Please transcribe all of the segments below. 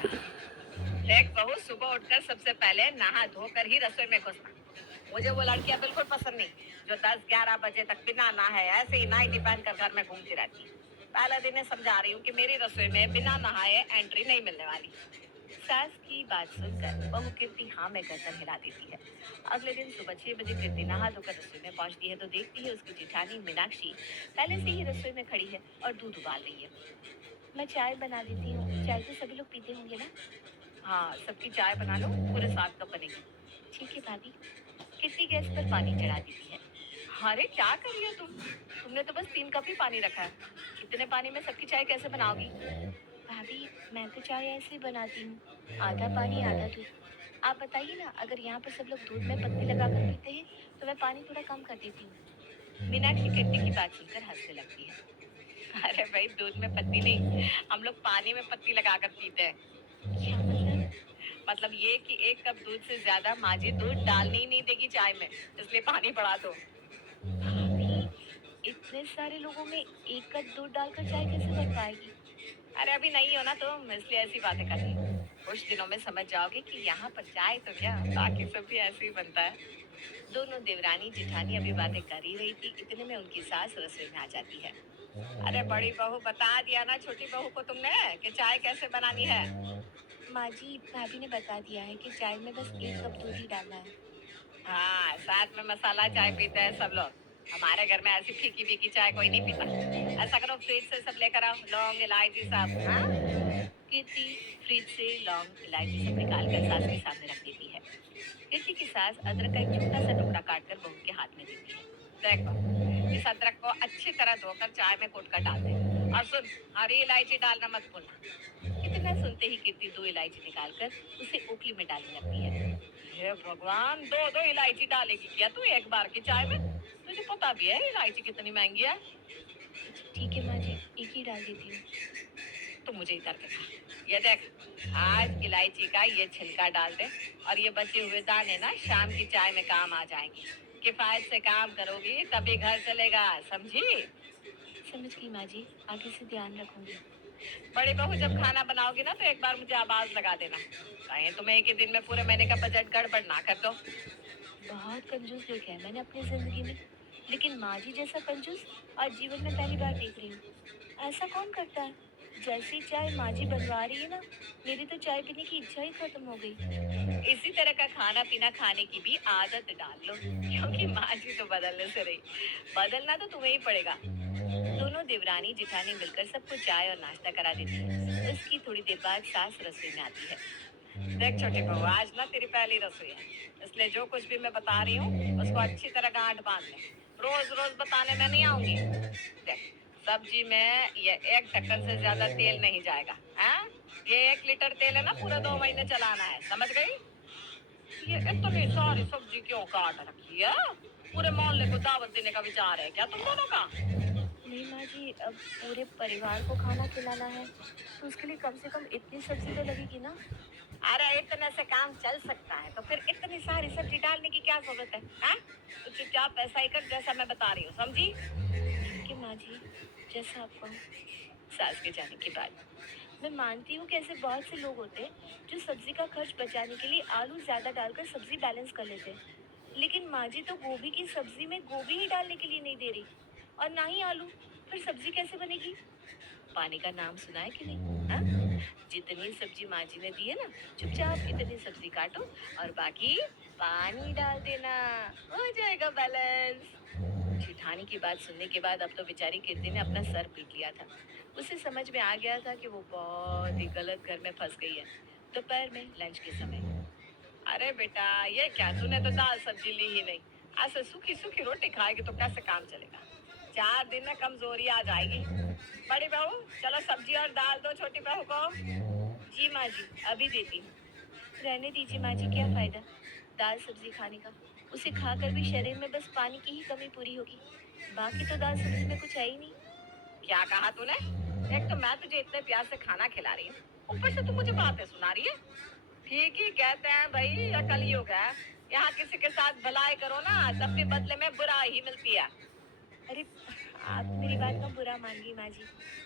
देख बहू, सुबह उठकर सबसे पहले नहा धोकर ही रसोई में घुसना। मुझे वो लड़कियां बिल्कुल पसंद नहीं जो 10-11 बजे तक बिना नहाए ऐसे ही नाइटी पहनकर घर में घूमती रहती है। पहले दिन ही समझा रही हूँ कि मेरी रसोई में बिना नहाए एंट्री नहीं मिलने वाली। सास की बात सुनकर बहू कीर्ति हाँ में गर्दन हिला देती है। अगले दिन सुबह 6 बजे कीर्ति नहा धोकर रसोई में पहुंचती है तो देखती है उसकी जेठानी मीनाक्षी पहले से ही रसोई में खड़ी है और दूध उबाल रही है। मैं चाय बना देती हूँ, चाय तो सभी लोग पीते होंगे ना। हाँ, सबकी चाय बना लो, पूरे 7 कप बनेगी। ठीक है भाभी। कीर्ति गैस पर पानी चढ़ा देती है। अरे क्या कर रही हो तुम? तुमने तो बस 3 कप ही पानी रखा है। इतने पानी में सबकी चाय कैसे बनाओगी? भाभी, मैं तो चाय ऐसे ही बनाती हूँ, आधा पानी आधा दूध। आप बताइए ना, अगर यहाँ पर सब लोग दूध में पत्ती लगाकर पीते हैं तो मैं पानी थोड़ा कम कर देती हूँ। मीनाक्षी कीर्ति की बात सुनकर हंसने लगती है। अरे भाई, दूध में पत्ती नहीं, हम लोग पानी में पत्ती लगाकर पीते हैं। क्या मतलब? मतलब ये कि 1 कप दूध से ज्यादा माँ जी दूध डालनी ही नहीं देगी चाय में, इसलिए पानी बढ़ा दो। भाभी, इतने सारे लोगों में 1 कप दूध डालकर चाय कैसे बन पाएगी? अरे अभी नहीं हो ना तुम, इसलिए ऐसी बातें कर रही हो। कुछ दिनों में समझ जाओगे कि यहाँ पर चाय तो क्या, बाकी सब भी ऐसे ही बनता है। दोनों देवरानी जेठानी अभी बातें कर ही रही थी, इतने में उनकी सास रसोई में आ जाती है। अरे बड़ी बहू, बता दिया ना छोटी बहू को तुमने कि चाय कैसे बनानी है? माँ जी, भाभी ने बता दिया है कि चाय में बस 1 कप दूध ही डालना है। हाँ, साथ में मसाला चाय पीते हैं सब लोग। हमारे घर में ऐसी फीकी फीकी चाय कोई नहीं पीता। ऐसा करो, फ्रिज से सब लेकर आओ, लौंग इलायची सब। हाँ। कीर्ति फ्रिज से लौंग इलायची सब निकाल कर सास के सामने रख देती है। कीर्ति की सास अदरक का एक छोटा सा टुकड़ा काट कर बहू के हाथ में देती है। देखो, इस अदरक को अच्छी तरह धोकर चाय में कूट कर डाल दे। और सुन, हरी इलायची डालना मत भूलना। इतना सुनते ही कीर्ति 2 इलायची निकालकर उसे ओखली में डालने लगती है। हे भगवान, 2-2 इलायची डालेगी क्या तू एक बार की चाय में? तुझे पता भी है इलायची कितनी महंगी है? ठीक है माँ जी, एक ही डाल देती हूँ। तो मुझे इधर दिखा, ये देख, आज इलायची का ये छिलका डाल दे और ये बचे हुए दाने ना शाम की चाय में काम आ जाएंगे। किफायत से काम करोगी तभी घर चलेगा, समझी? समझ गई माँ जी, आगे से ध्यान रखूंगी। बड़ी बहू, जब खाना बनाओगी ना तो एक बार मुझे आवाज लगा देना, कहीं तुम्हें एक ही दिन में पूरे महीने का बजट गड़बड़ ना कर दो। बहुत कंजूस देखा है मैंने अपनी जिंदगी में, लेकिन माँ जी जैसा कंजूस आज जीवन में पहली बार देख रही हूँ। ऐसा कौन करता है? जैसी चाय माँ जी बनवा रही है ना, मेरी तो चाय पीने की इच्छा ही खत्म हो गई। इसी तरह का खाना पीना खाने की भी आदत डाल लो, क्योंकि माँ जी तो बदलने से रही, बदलना तो तुम्हें ही पड़ेगा। दोनों देवरानी जिठानी मिलकर सबको चाय और नाश्ता करा देती है। उसकी थोड़ी देर बाद सास रसोई में आती है। देख छोटी बहू, आज ना तेरी पहली रसोई है, इसलिए जो कुछ भी मैं बता रही हूँ उसको अच्छी तरह गांठ बांध ले। रोज रोज बताने में नहीं आऊंगी। देख, सब्जी में ये 1 ढक्कन से ज्यादा तेल नहीं जाएगा। हाँ, ये 1 लीटर तेल है ना, पूरा 2 महीने चलाना है, समझ गई? ये इतनी सारी सब्जी क्यों काट रखी है? पूरे मोहल्ले को दावत देने का विचार है क्या तुम दोनों का? नहीं माँ जी, अब पूरे परिवार को खाना खिलाना है तो उसके लिए कम से कम इतनी सब्जी तो लगेगी ना। अरे इतने से काम चल सकता है तो फिर इतनी सारी सब्जी डालने की क्या जरूरत है? हाँ? तो चुपचाप ऐसा ही कर जैसा मैं बता रही हूँ, समझी? ठीक है माँ जी, जैसा आप कहो। सास के जाने के बाद मैं मानती हूँ कि ऐसे बहुत से लोग होते हैं जो सब्जी का खर्च बचाने के लिए आलू ज्यादा डालकर सब्जी बैलेंस कर लेते हैं, लेकिन माँ जी तो गोभी की सब्जी में गोभी ही डालने के लिए नहीं दे रही और ना ही आलू। फिर सब्जी कैसे बनेगी? पानी का नाम सुना है कि नहीं? हाँ? जितनी सब्जी माँ जी ने दी है ना, चुपचाप इतनी सब्जी काटो और बाकी पानी डाल देना, हो जाएगा बैलेंस। जेठानी की बात सुनने के बाद अब तो बेचारी कीर्ति ने अपना सर पीट लिया था। उसे समझ में आ गया था कि वो बहुत ही गलत घर में फंस गई है। दोपहर में लंच के समय, अरे बेटा, ये क्या, तूने तो दाल सब्जी ली ही नहीं। ऐसे सूखी सूखी रोटी खाएगी तो कैसे काम चलेगा? 4 दिन में कमजोरी आ जाएगी। बड़ी बहू, चलो सब्जी और दाल दो छोटी बहू को। जी माँ जी, अभी देती हूँ। रहने दीजिए माँ जी, क्या फायदा दाल सब्जी खाने का? उसे खाकर भी शरीर में बस पानी की ही कमी पूरी होगी, बाकी तो दाल सब्जी में कुछ है ही नहीं। क्या कहा तूने? एक तो मैं तुझे इतने प्यार से खाना खिला रही हूँ, ऊपर से तू मुझे बातें सुना रही है। ठीक ही कहते हैं भाई, या कलयुग है। यहाँ किसी के साथ भलाई करो ना, तब भी बदले में बुरा ही मिलती है। अरे आप तो मेरी बात का बुरा मान गई माँ जी।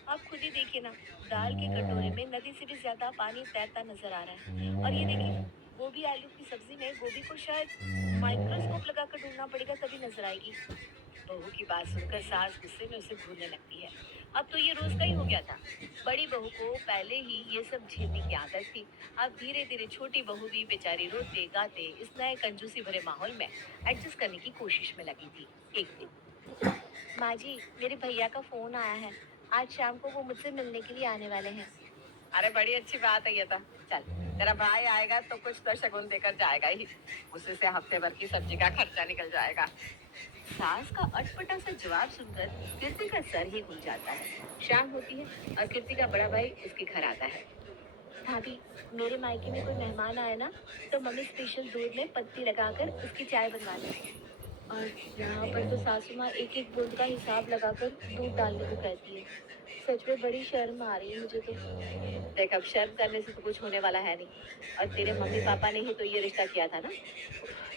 आप खुद ही देखिए ना, दाल के कटोरे में नदी से भी ज्यादा पानी तैरता नजर आ रहा है। और ये देखिए, गोभी आलू की सब्जी में गोभी को शायद माइक्रोस्कोप लगाकर ढूंढना पड़ेगा तभी नजर आएगी। बहू की बात सुनकर सास गुस्से में उसे घूरने लगती है। अब तो ये रोज का ही हो गया था। बड़ी बहू को पहले ही ये सब झेलने की आदत थी। अब धीरे धीरे छोटी बहू भी बेचारी रोते गाते इस नए कंजूसी भरे माहौल में एडजस्ट करने की कोशिश में लगी थी। एक दिन, माँ जी, मेरे भैया का फोन आया है। आज शाम को वो मुझसे मिलने के लिए आने वाले हैं। अरे बड़ी अच्छी बात है ये तो। चल, तेरा भाई आएगा तो कुछ तो शगुन देकर जाएगा ही। उसी से हफ्ते भर की सब्जी का खर्चा निकल जाएगा। सास का अटपटा सा जवाब सुनकर कीर्ति का सर ही घूम जाता है। शाम होती है और कीर्ति का बड़ा भाई उसके घर आता है। भाभी, मेरे मायके में कोई मेहमान आए ना, तो मम्मी स्पेशल दूध में पत्ती लगाकर उसकी चाय बनवाती है। और यहाँ पर तो सासू माँ एक एक बूंद का हिसाब लगाकर दूध डालने को कहती है। सच में बड़ी शर्म आ रही है मुझे तो। देख, अब शर्म करने से तो कुछ होने वाला है नहीं। और तेरे मम्मी पापा ने ही तो ये रिश्ता किया था ना,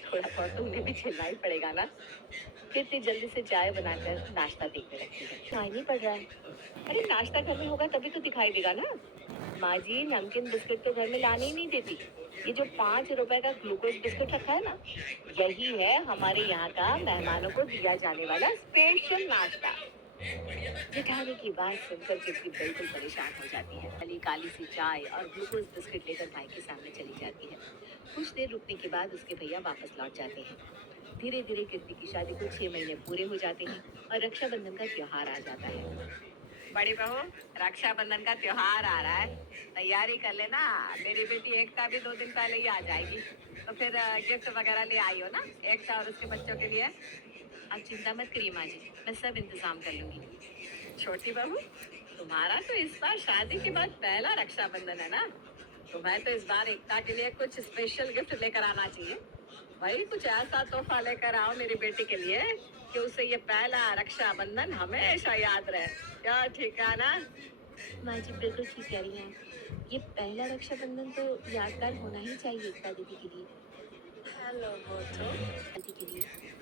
थोड़ा बहुत तो उन्हें भी झेलना ही पड़ेगा ना। कीर्ति जल्दी से चाय बनाकर नाश्ता देखने लगती है। दिखाई नहीं पड़ रहा है। अरे नाश्ता घर में होगा तभी तो दिखाई देगा ना। माँ जी, नमकीन बिस्किट तो घर में लाने ही नहीं देती। ये जो 5 रुपए का ग्लूकोज बिस्किट रखा है ना, यही है हमारे यहाँ का मेहमानों को दिया जाने वाला स्पेशल नाश्ता। जेठानी की बात सुनकर कीर्ति बिल्कुल परेशान हो जाती है। काली काली सी चाय और ग्लूकोज बिस्किट लेकर भाई के सामने चली जाती है। कुछ देर रुकने के बाद उसके भैया वापस लौट जाते हैं। धीरे धीरे कीर्ति की शादी को 6 महीने पूरे हो जाते हैं और रक्षाबंधन का त्योहार आ जाता है। बड़ी बहू, रक्षाबंधन का त्योहार आ रहा है, तैयारी कर लेना। मेरी बेटी एकता भी 2 दिन पहले ही आ जाएगी, तो फिर गिफ्ट वगैरह ले आई हो ना एकता और उसके बच्चों के लिए। आप चिंता मत करिए माँ जी, मैं सब इंतजाम कर लूंगी। छोटी बहू, तुम्हारा तो इस बार शादी के बाद पहला रक्षाबंधन है ना, तुम्हें तो इस बार एकता के लिए कुछ स्पेशल गिफ्ट लेकर आना चाहिए। भाई कुछ ऐसा तोहफा लेकर आओ मेरी बेटी के लिए कि उसे ये पहला रक्षाबंधन हमेशा याद रहे। क्या ठीक है ना? माँ जी बिल्कुल ठीक कह रही हैं। ये पहला रक्षाबंधन तो यादगार होना ही चाहिए एकता दीदी के लिए। हेलो मोटू। दीदी के लिए।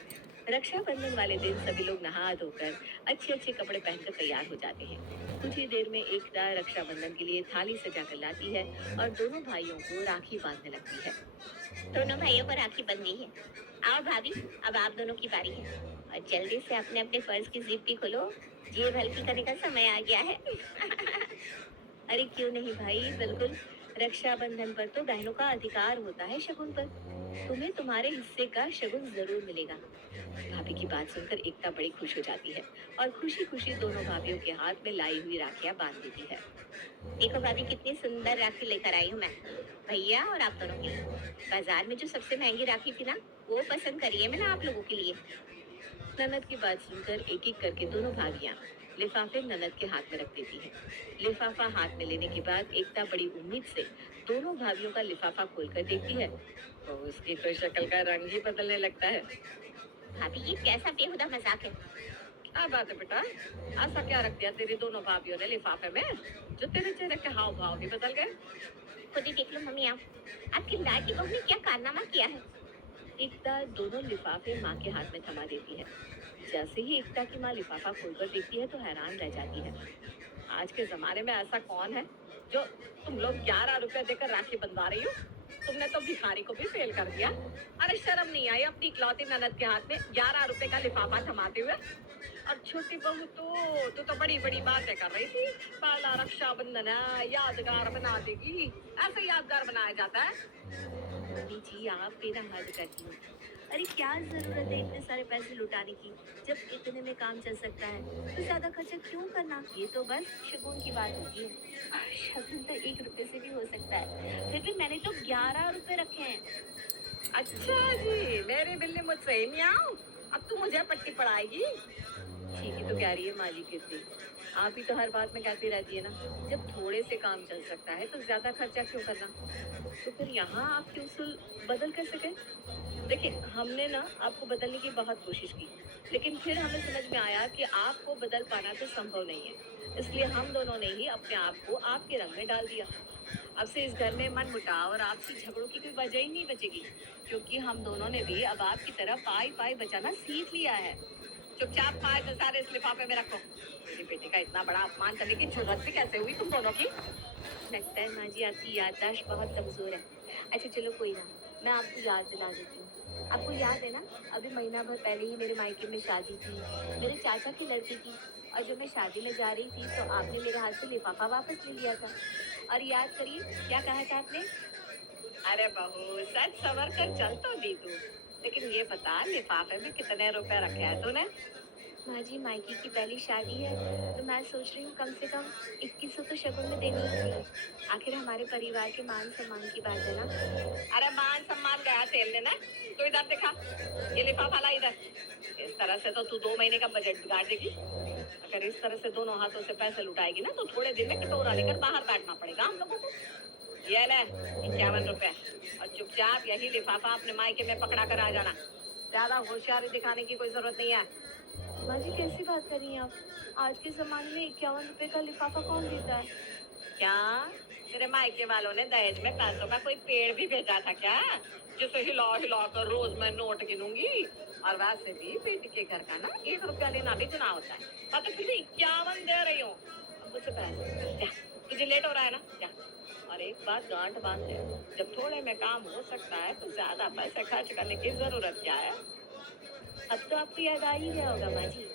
रक्षाबंधन वाले दिन सभी लोग नहा धोकर अच्छे अच्छे कपड़े पहनकर तैयार हो जाते हैं। कुछ ही देर में एकता रक्षाबंधन के लिए थाली सजा कर लाती है और दोनों भाइयों को राखी बांधने लगती है। दोनों भाइयों को राखी बंध गई है। आओ भाभी, अब आप दोनों की बारी है। और जल्दी से अपने अपने पर्स की जिप भी खोलो, जेब हल्की करने का समय आ गया है। अरे क्यों नहीं भाई, बिल्कुल। रक्षाबंधन पर तो बहनों का अधिकार होता है शगुन पर। तुम्हें तुम्हारे हिस्से का शगुन जरूर मिलेगा। भाभी की बात सुनकर एकता बड़ी खुश हो जाती है और खुशी खुशी दोनों भाभियों के हाथ में लाई हुई राखियां बांध देती है। देखो भाभी, कितनी सुंदर राखी लेकर आई हूँ मैं, भैया और आप दोनों के लिए। बाजार में जो सबसे महंगी राखी थी ना, वो पसंद करी है मैंने आप लोगों के लिए। ननद की बात सुनकर एक एक करके दोनों भाभियां लिफाफे ननद के हाथ में रख देती हैं। लिफाफा हाथ में लेने के बाद एकता बड़ी उम्मीद से दोनों भाभियों का लिफाफा खोलकर देखती है, तो उसकी तो शक्ल का रंग ही बदलने लगता है। भाभी, ये कैसा बेहुदा मजाक है? क्या बात है बेटा, ऐसा क्या रख दिया तेरी दोनों भाभियों ने लिफाफे में जो तेरे चेहरे के हाव भाव ही बदल गए? खुद ही देख लो मम्मी, आप आपकी लाडली बहू ने क्या कारनामा किया है। एकता दोनों लिफाफे माँ के हाथ में थमा देती है। जैसे ही एकता की माँ लिफाफा खोलकर देखती है तो हैरान रह जाती है। आज के जमाने में ऐसा कौन है जो तुम लोग 11 रुपए देकर राखी बंधवा रही हो? तुमने तो भिखारी को भी फेल कर दिया। अरे शर्म नहीं आई अपनी इकलौती ननद के हाथ में 11 रुपए का लिफाफा थमाते हुए? और छोटी बहू, तू तो बड़ी बड़ी बातें कर रही थी। पहला रक्षाबंधन है, यादगार बना देगी। ऐसे यादगार बनाया जाता है? मम्मी जी, आप बिना हद करती हो। अरे क्या जरूरत है इतने सारे पैसे लुटाने की, जब इतने में काम चल सकता है तो ज्यादा खर्चा क्यों करना। ये तो बस शगुन की बात होती है। शगुन तो 1 रुपए से भी हो सकता है, फिर भी मैंने तो 11 रुपए रखे हैं। अच्छा जी, मेरी बिल्ली मुझसे ही नहीं आओ। अब तू मुझे पट्टी पड़ाएगी। ठीक ही तो कह रही है माली कीर्ति, आप ही तो हर बात में कहती रहती है ना, जब थोड़े से काम चल सकता है तो ज्यादा खर्चा क्यों करना। तो फिर यहाँ आपकी उसूल बदल कैसे गए? देखिए, हमने ना आपको बदलने की बहुत कोशिश की, लेकिन फिर हमें समझ में आया कि आपको बदल पाना तो संभव नहीं है। इसलिए हम दोनों ने ही अपने आप को आपके रंग में डाल दिया। अब से इस घर में मन मुटाव और आपसी झगड़ों की कोई वजह ही नहीं बचेगी, क्योंकि हम दोनों ने भी अब आपकी तरह पाई पाई बचाना सीख लिया है। चुपचाप 5,000 इस लिफाफे में रखो। मेरी बेटी का इतना बड़ा अपमान करने की जरूरत भी कैसे हुई तुम दोनों की? लगता है माँ जी आपकी याददाश्त बहुत कमजोर है। अच्छा चलो कोई ना, मैं आपको याद दिला देती हूँ। आपको याद है ना, अभी महीना भर पहले ही मेरे मायके में शादी थी, मेरे चाचा की लड़की की। और जब मैं शादी में जा रही थी तो आपने मेरे हाथ से लिफाफा वापस ले लिया था। और याद करिए क्या कहा था आपने। अरे बहू, सच संवर कर चल तो दी तू, लेकिन ये बता लिफाफे में कितने रुपए रखे हैं तूने? माँ जी मायके की पहली शादी है तो मैं सोच रही हूँ कम से कम 2100 तो शगुन में देनी ही थी। आखिर हमारे परिवार के मान सम्मान की बात है ना। अरे मान सम्मान गया तेल ने ना। तू इधर दिखा, ये लिफाफा ला इधर। इस तरह से तो तू 2 महीने का बजट बिगाड़ देगी। अगर इस तरह से दोनों हाथों से पैसे लुटाएगी ना तो थोड़े दिन में कटोरा लेकर बाहर बैठना पड़ेगा हम लोगों को। ये ले 51 रुपए, और चुपचाप यही लिफाफा अपने मायके में पकड़ा कर आ जाना। ज्यादा होशियारी दिखाने की कोई जरूरत नहीं है। माँ जी कैसी बात कर रही हैं आप। आज के जमाने में 51 रुपए का लिफाफा कौन देता है। क्या तेरे मायके वालों ने दहेज में पैसों का कोई पेड़ भी भेजा था क्या, जिसे हिला हिला कर रोज मैं नोट गिनूंगी? और वैसे भी बेटी के घर का ना 1 रुपया लेना भी गुनाह होता है। मैं तो फिर 51 दे रही हूँ। अब मुझसे पैसे जा, तुझे लेट हो रहा है ना, जा। और एक बात गांठ बांध ले, जब थोड़े में काम हो सकता है तो ज्यादा पैसे खर्च करने की जरूरत क्या है? अब तो आपको याद आ ही गया होगा माँ जी।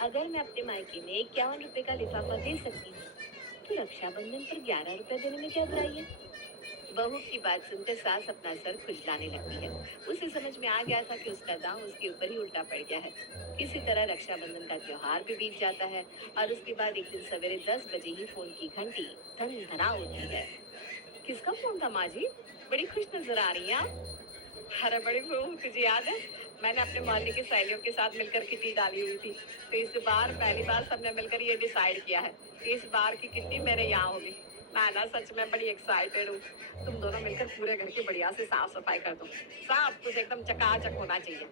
अगर मैं अपने मायके में 51 रुपए का लिफाफा दे सकती हूँ तो रक्षाबंधन पर 11 रुपए देने में क्या बुराई है। बहू की बात सुनकर सास अपना सर खुजलाने लगती है। उसे समझ में आ गया था कि उसका दांव उसके ऊपर ही उल्टा पड़ गया है। किसी तरह रक्षाबंधन का त्योहार भी बीत जाता है और उसके बाद एक दिन सवेरे 10 बजे ही फोन की घंटी धन धना उठती है। किसका फोन था माँ जी? बड़ी खुश नजर आ रही हैं आप। अरे बड़ी बहू, तुझे याद है मैंने अपने मोहल्ले की सहेलियों के साथ मिलकर किट्टी डाली हुई थी। तो इस बार पहली बार सबने मिलकर ये डिसाइड किया है कि इस बार की किट्टी मेरे यहाँ होगी। मैं ना सच में बड़ी एक्साइटेड हूँ। तुम दोनों मिलकर पूरे घर की बढ़िया से साफ सफाई कर दो। सब कुछ एकदम चकाचक होना चाहिए,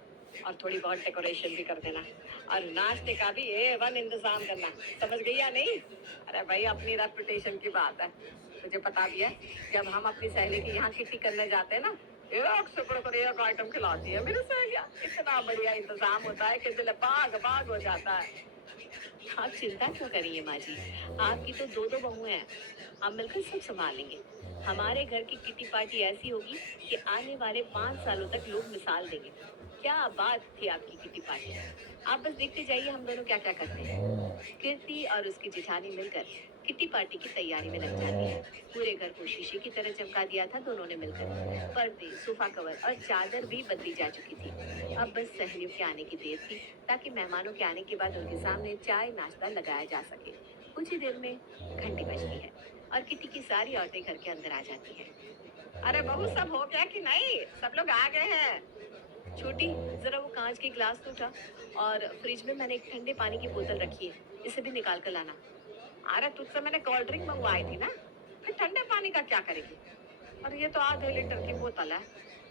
और थोड़ी बहुत डेकोरेशन भी कर देना, और नाश्ते का भी A1 इंतजाम करना। समझ गई या नहीं? अरे भाई, अपनी रेपुटेशन की बात है। मुझे पता भी है जब हम अपनी सहेली की यहाँ किट्टी करने जाते हैं ना, एक से बढ़कर एक आइटम खिलाती है मेरी सहेलियाँ। इतना बढ़िया इंतजाम होता है कि दिल बाग बाग हो जाता है। आप चिंता क्यों करिए माँ जी, आपकी तो दो दो बहुएं हैं। हम मिलकर सब संभाल लेंगे। हमारे घर की किटी पार्टी ऐसी होगी कि आने वाले 5 सालों तक लोग मिसाल देंगे। क्या बात थी आपकी किटी पार्टी। आप बस देखते जाइए हम दोनों क्या क्या करते हैं। कीर्ति और उसकी जिठानी मिलकर किटी पार्टी की तैयारी में लग जाती है। पूरे घर को शीशे की तरह चमका दिया था दोनों ने मिलकर। पर्दे, सोफा कवर और चादर भी बदली जा चुकी थी। अब बस सहेलियों के आने की देर थी ताकि मेहमानों के आने के बाद उनके सामने चाय नाश्ता लगाया जा सके। कुछ ही देर में घंटी बजती है और किटी की सारी औरतें घर के अंदर आ जाती हैं। अरे बहू, सब हो गया कि नहीं? सब लोग आ गए हैं? छोटी, जरा वो कांच के गिलास तो उठा, और फ्रिज में मैंने एक ठंडे पानी की बोतल रखी है, इसे भी निकाल कर लाना। अरे तुझसे मैंने कोल्ड ड्रिंक मंगवाई थी ना, फिर ठंडे पानी का क्या करेगी? और ये तो आधे लीटर की बोतल है।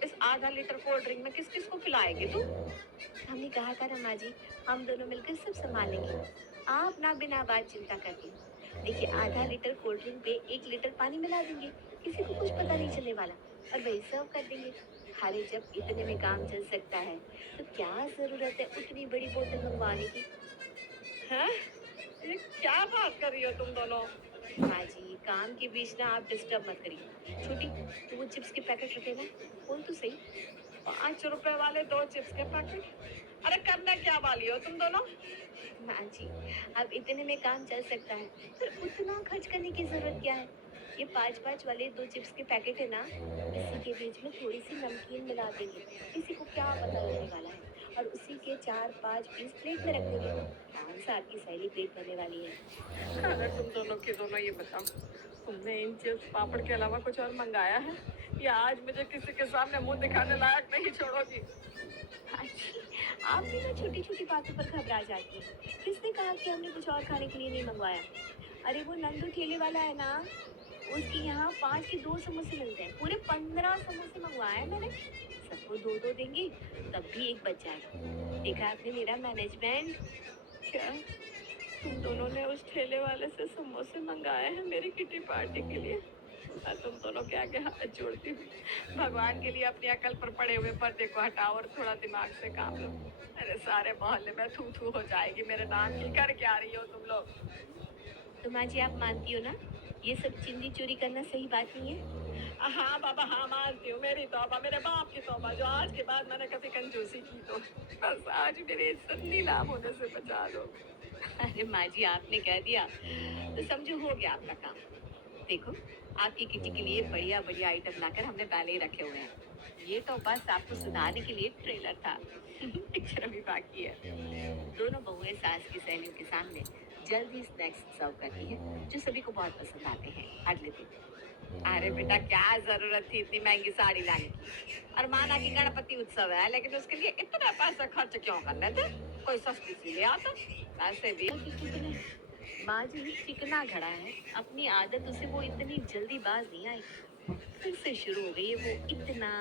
इस आधा लीटर कोल्ड ड्रिंक में किस किस को पिलाएगी तू? हमने कहा था रमा जी, हम दोनों मिलकर सब संभालेंगे। आप ना बिना बात चिंता करती। देखिए, आधा लीटर कोल्ड ड्रिंक पे 1 लीटर पानी मिला देंगे, किसी को कुछ पता नहीं चलने वाला, और वही सर्व कर देंगे। अरे जब इतने में काम चल सकता है तो क्या जरूरत है उतनी बड़ी बोतल मंगवाने की। हैं? ये क्या बात कर रही हो तुम दोनों? हाँ जी, काम के बीच ना आप डिस्टर्ब मत करिए। छोटी, तो वो चिप्स के पैकेट रखे ना, बोल तो सही। 5 रुपए वाले 2 चिप्स के पैकेट? अरे करने क्या वाली हो तुम दोनों? हाँ जी, अब इतने में काम चल सकता है, पर उतना खर्च करने की जरूरत क्या है। ये 5-5 वाले 2 चिप्स के पैकेट है ना, इसी के बीच में थोड़ी सी नमकीन मिला देंगे, किसी को क्या पता लगने वाला है। और उसी के 4-5 पीस प्लेट में रख देंगे। कौन सा आपकी सहेली पेट भरने वाली है। अरे तुम दोनों के दोनों ये बताओ, तुमने इन चिप्स पापड़ के अलावा कुछ और मंगाया है, या आज मुझे किसी के सामने मुंह दिखाने लायक नहीं छोड़ोगी? हाँ जी, आप भी ना छोटी छोटी बातों पर घबरा जाती हैं। किसने कहा कि हमने कुछ और खाने के लिए नहीं मंगवाया। अरे वो नंदू ठेले वाला है ना, उसके यहाँ 5 के 2 समोसे मिलते हैं। पूरे 15 समोसे मंगवाए हैं मैंने। सबको 2-2 देंगे, तब भी एक बच जाएगा। देखा आपने मेरा मैनेजमेंट। क्या तुम दोनों ने उस ठेले वाले से समोसे मंगाए हैं मेरी किटी पार्टी के लिए? मैं तुम दोनों के आगे हाथ जोड़ती हूँ, भगवान के लिए अपनी अकल पर पड़े हुए पर्दे को हटाओ और थोड़ा दिमाग से काम लो। अरे सारे मोहल्ले में थू थू हो जाएगी मेरे नाम की। कर क्या रही हो तुम लोग? तो माँ जी, आप मानती हो ना, ये सब चिंदी चोरी करना सही बात नहीं है? हाँ बाबा, हाँ मानती हूँ। मेरी तौबा, मेरे बाप की तौबा, जो आज के बाद मैंने कभी कंजूसी की तो बस आज मेरी इज्जत नीलाम होने से बचा लो। अरे माँ जी, आपने कह दिया तो समझो हो गया आपका काम। देखो, आपकी किटी के लिए बढ़िया बढ़िया आइटम लाकर हमने पहले ही रखे हुए हैं। ये तो बस आपको सुनाने के लिए ट्रेलर था। पिक्चर अभी बाकी है। दोनों बहुएं सास की सहेलियों के सामने जल्द ही स्नैक्स सर्व करती है, जो सभी को बहुत पसंद आते हैं अगले दिन। अरे बेटा, क्या जरूरत थी इतनी महंगी साड़ी लाने की? और माना कि गणपति उत्सव है, लेकिन उसके लिए इतना पैसा खर्च क्यों करने थे? कोई सस्ती सी ले आता। पैसे भी किसी को नहीं। माँ जी चिकना घड़ा है, अपनी आदतों से वो इतनी जल्दी बाज नहीं आई। फिर से शुरू हो गई है वो इतना